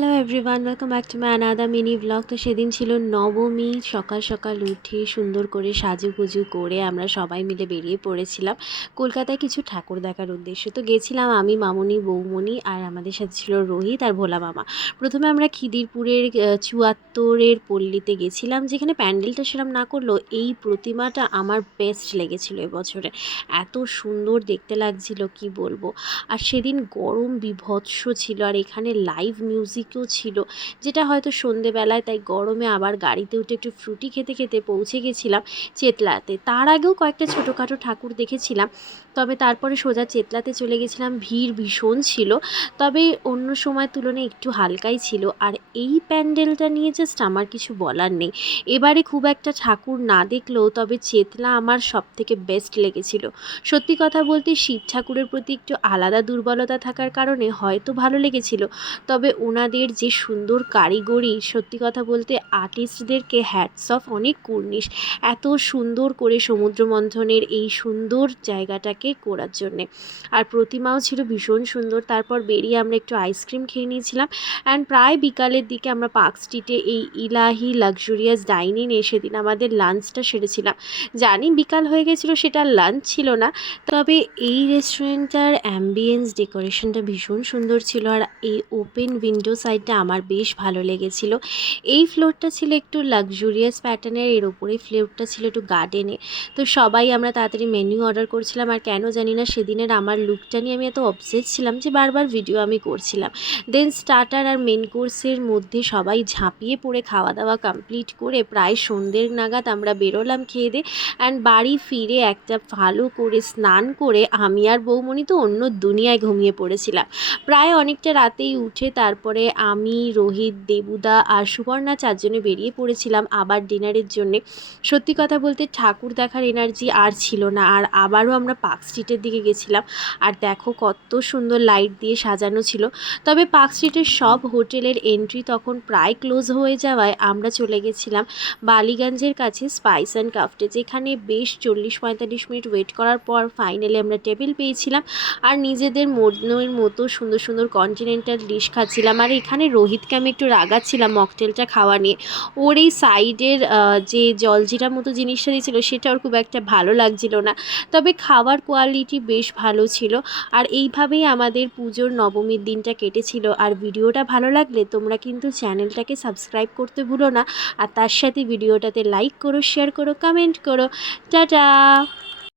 Hello everyone, welcome back to my another mini blog. তো সেদিন ছিল নবমী। সকাল সকাল উঠে সুন্দর করে সাজুগুজু করে আমরা সবাই মিলে বেরিয়ে পড়েছিলাম কলকাতায় কিছু ঠাকুর দেখার উদ্দেশ্যে। তো গেছিলাম আমি, মামুনি, বৌমনি আর আমাদের সাথে ছিল রোহিত আর ভোলা মামা। প্রথমে আমরা খিদিরপুরের ৭৪-এর পল্লীতে গেছিলাম, যেখানে প্যান্ডেলটা সেরকম না করলেও এই প্রতিমাটা আমার বেস্ট লেগেছিল এবছরে। এত সুন্দর দেখতে লাগছিল কি বলবো। আর সেদিন গরম বীভৎস ছিল, আর এখানে লাইভ মিউজিকও ছিল, যেটা হয়তো সন্ধেবেলায়, তাই গরমে আবার গাড়িতে উঠে একটু ফ্রুটি খেতে খেতে পৌঁছে গেছিলাম চেতলাতে। তার আগেও কয়েকটা ছোটোখাটো ঠাকুর দেখেছিলাম, তবে তারপরে সোজা চেতলাতে চলে গেছিলাম। ভিড় ভীষণ ছিল, তবে অন্য সময় তুলনায় একটু হালকাই ছিল। আর এই প্যান্ডেলটা নিয়ে জাস্ট আমার কিছু বলার নেই। এবারে খুব একটা ঠাকুর না দেখলেও তবে চেতলা আমার সবথেকে বেস্ট লেগেছিল। সত্যি কথা বলতে শিব ঠাকুরের প্রতি একটু আলাদা দুর্বলতা থাকার কারণে হয়তো ভালো লেগেছিল, তবে ওনাদের যে সুন্দর কারিগরি, সত্যি কথা বলতে আর্টিস্টদেরকে হ্যাটস অফ, অনেক কুর্নিশ এত সুন্দর করে সমুদ্র মন্থনের এই সুন্দর জায়গাটাকে করার জন্যে। আর প্রতিমাও ছিল ভীষণ সুন্দর। তারপর বেরিয়ে আমরা একটু আইসক্রিম খেয়ে নিয়েছিলাম। অ্যান্ড প্রায় বিকালের দিকে আমরা পার্ক স্ট্রিটে এই ইলাহি লাক্সুরিয়াস ডাইনিং সেদিন আমাদের লাঞ্চটা সেরেছিলাম। জানি বিকাল হয়ে গেছিলো, সেটা লাঞ্চ ছিল না। তবে এই রেস্টুরেন্টটার অ্যাম্বিয়েন্স ডেকোরেশনটা ভীষণ সুন্দর ছিল, আর এই ওপেন উইন্ডো সাইডটা আমার বেশ ভালো লেগেছিল। এই ফ্লোরটা ছিল একটু লাক্সুরিয়াস প্যাটার্নের, এর ওপরে ফ্লোরটা ছিল একটু গার্ডেনে। তো সবাই আমরা তাড়াতাড়ি মেনু অর্ডার করছিলাম, আর কেন জানি না সেদিনের আমার লুকটা নিয়ে আমি এত অবসেস ছিলাম যে বারবার ভিডিও আমি করছিলাম। দেন স্টার্টার আর মেন কোর্সের মধ্যে সবাই ঝাঁপিয়ে পড়ে খাওয়া দাওয়া কমপ্লিট করে প্রায় সন্ধ্যের নাগাদ আমরা বেরোলাম খেয়ে দিয়ে। অ্যান্ড বাড়ি ফিরে একটা ভালো করে স্নান করে আমি আর বৌমনি তো অন্য দুনিয়ায় ঘুমিয়ে পড়েছিলাম। প্রায় অনেকটা রাতেই উঠে তারপরে আমি, রোহিত, দেবুদা আর সুবর্ণা চারজনে বেরিয়ে পড়েছিলাম আবার ডিনারের জন্যে। সত্যি কথা বলতে ঠাকুর দেখার এনার্জি আর ছিল না, আর আবারও আমরা পার্ক স্ট্রিটের দিকে গেছিলাম। আর দেখো কত সুন্দর লাইট দিয়ে সাজানো ছিল। তবে পার্ক স্ট্রিটের সব হোটেলের এন্ট্রি তখন প্রায় ক্লোজ হয়ে যাওয়ায় আমরা চলে গেছিলাম বালিগঞ্জের কাছে স্পাইস অ্যান্ড ক্রাফটে, যেখানে বেশ 40-45 মিনিট ওয়েট করার পর ফাইনালি আমরা টেবিল পেয়েছিলাম। আর নিজেদের মনের মতো সুন্দর সুন্দর কন্টিনেন্টাল ডিশ খাচ্ছিলাম। আর এখানে রোহিতকে আমি একটু রাগাচ্ছিলাম মকটেলটা খাওয়া নিয়ে। ওর এই সাইডের যে জলজিরার মতো জিনিসটা দিয়েছিল সেটা ওর খুব একটা ভালো লাগছিল না, তবে খাওয়ার কোয়ালিটি বেশ ভালো ছিল। আর এইভাবেই আমাদের পুজোর নবমীর দিনটা কেটেছিল। আর ভিডিওটা ভালো লাগলে তোমরা কিন্তু চ্যানেলটাকে সাবস্ক্রাইব করতে ভুলো না, আর তার সাথে ভিডিওটাতে লাইক করো, শেয়ার করো, কমেন্ট করো। টাটা।